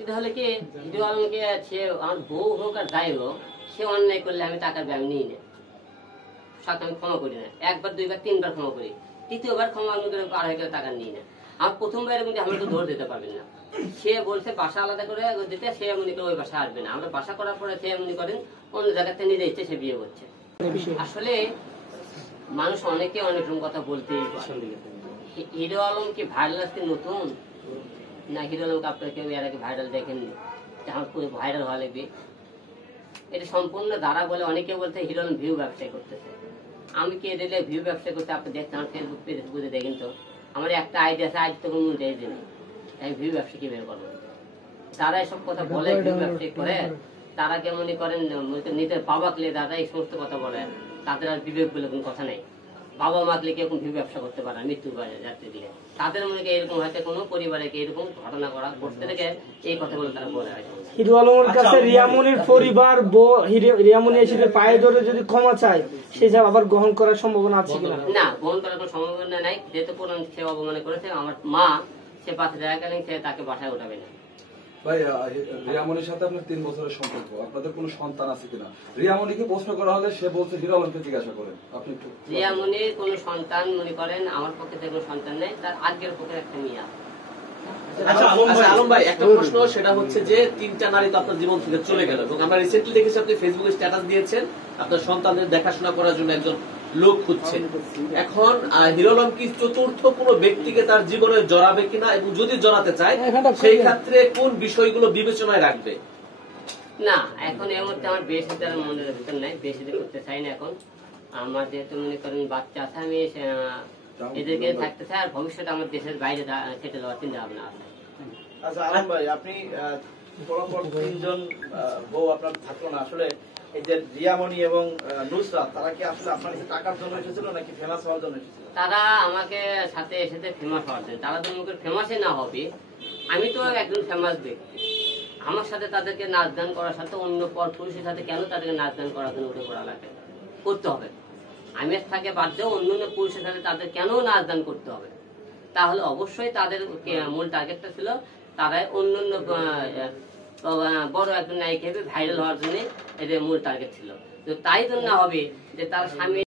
এটা হলে কি হিরো আলমকে সে আমার বউ হোক আর যাই হোক, সে অন্যায় করলে আমি টাকার ব্যাগ নিই না, সাথে আমি ক্ষমা করি না। একবার দুইবার তিনবার ক্ষমা করি, তৃতীয়বার ক্ষমা আমি পার হয়ে গেলে টাকা নিই না। আমার প্রথমবারের মধ্যে আমরা তো ধরে দিতে পারবেন না। সে বলছে বাসা আলাদা করে দিতে, সে মনে করে ওই বাসা আসবে না। আমরা বাসা করার পরে সে মনে করেন অন্য জায়গাতে নিজে ইচ্ছে সে বিয়ে করছে। আসলে মানুষ অনেকে অনেক রকম কথা বলতেই পারে। হিরো আলম কি ভাইরাল আসতে নতুন না? হিরো আলমকে আপনারা কেউ এর আগে ভাইরাল দেখেননি, আমার পুরো ভাইরাল হওয়া লাগবে এটা সম্পূর্ণ দ্বারা বলে। অনেকে বলতে হিরো আলম ভিউ ব্যবসায় করতেছে। আমি কে দিলে ভিউ ব্যবসা করতে আপনি দেখতে আমার ফেসবুক পেজে বুঝে দেখেন তো, আমার একটা আইডিয়া আছে, আইডি তো কোনো উঠে নেই, আমি ভিউ ব্যবসা কিভাবে করবো? যারা এসব কথা বলে ভিউ ব্যবসা করে, তারা কেমন করেন নিজের বাবাকে দাদা এই সমস্ত কথা বলে, তাদের আর বিবেক বলে কোনো কথা নেই। বাবা মাতলে কেউ ভিউ ব্যবসা করতে পারে না, মৃত্যু যাত্রী দিলে তাদের মনে এরকম হয়তো কোনো পরিবারে এরকম ঘটনা করা করতে থেকে এই কথাগুলো তারা বলে। হিরো আলমের কাছে রিয়ামনির পরিবার রিয়ামনি এসে পায়ে ধরে যদি ক্ষমা চায়, সে যা আবার গ্রহণ করার সম্ভাবনা আছে কিনা? না, গ্রহণ করার কোনো সম্ভাবনা নাই। যেহেতু পুরান সে অবমানে করেছে, আমার মা সে পাশে দেখাকালীন সে তাকে বাসায় উঠাবে না। ভাই, রিয়ামনির সাথে আপনার 3 বছরের সম্পর্ক, আপনাদের কোনো সন্তান আছে কিনা? রিয়ামনিকে প্রশ্ন করা হলে সে বলছে হিরো আলমকে জিজ্ঞাসা করেন। আপনি একটু রিয়ামনির কোনো সন্তান মনে করেন আমার পক্ষে থেকে কোনো সন্তান নেই, তার আগের পক্ষে একটা মেয়ে। আচ্ছা আলম ভাই, একটা প্রশ্ন, সেটা হচ্ছে যে 3টা নারী তো আপনার জীবন থেকে চলে গেল, এবং আমরা রিসেন্টলি দেখেছি আপনি ফেসবুকে স্ট্যাটাস দিয়েছেন আপনার সন্তানদের দেখাশোনা করার জন্য একজন লোক খুঁজছেন। এখন হিরো আলম কি চতুর্থ কোনো ব্যক্তিকে তার জীবনে জড়াবে কিনা, এবং যদি জড়াতে চায় সেই ক্ষেত্রে কোন বিষয়গুলো বিবেচনায় রাখবে? না, এখন এই মুহূর্তে আমার বিয়ে সাথে মনের ভিতর নাই, বিয়ে সাথে করতে চাই না। এখন আমার যেহেতু মনে করেন বাচ্চা আছে, আমি এদেরকে থাকতে চাই, আর ভবিষ্যতে আমার দেশের বাইরে সেটেল হওয়ার চিন্তা ভাবনা আছে। আচ্ছা আলম ভাই, আপনি পরপর 3জন বউ আপনার থাকলো না, আসলে এই যে রিয়ামনি এবং নুসরাত, তারা কি আসলে আপনার কাছে টাকার জন্য এসেছিল নাকি ফেমাস হওয়ার জন্য এসেছিল? তারা আমাকে সাথে এসেছে ফেমাস হওয়ার জন্য। তারা তো মুখের ফেমাসই না হবে, আমি তো একজন ফেমাস ব্যক্তি। আমার সাথে তাদেরকে নাচ গান করার সাথে অন্য পর পুরুষের সাথে কেন তাদেরকে নাচ গান করার জন্য উঠে পড়া লাগে করতে হবে? আমি থাকে বাদ দিয়ে অন্য অন্য পুরুষের সাথে তাদের কেন নাচ গান করতে হবে? তাহলে অবশ্যই তাদের মূল টার্গেটটা ছিল তারাই অন্য অন্য বড় একজন নায়িকা ভাইরাল হওয়ার জন্য এদের মূল টার্গেট ছিল। তো তাই জন্য হবে যে তার স্বামী